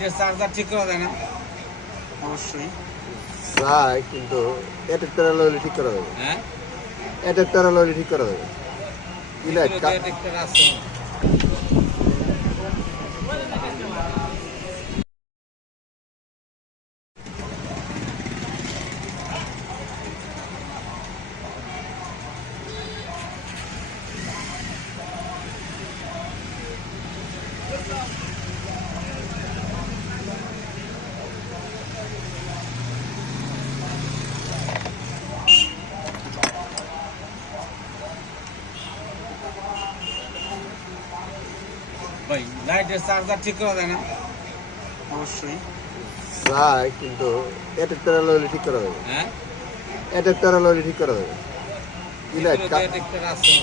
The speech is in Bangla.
লাইটের চার্জার ঠিক করা যায় না? অবশ্যই চাই, কিন্তু এটার তারা লইলে ঠিক করা যাবে। হ্যাঁ, এটার তারা লইলে ঠিক করা যাবে। কি লাইট? একটা আছে। ভাই লাইটের চার্জার ঠিক করা যায় না? অবশ্যই চাই, কিন্তু এটার তারা লইলে ঠিক করা যাবে। হ্যাঁ, এটার তারা লইলে ঠিক করা যাবে। কি লাইট? একটা আছে।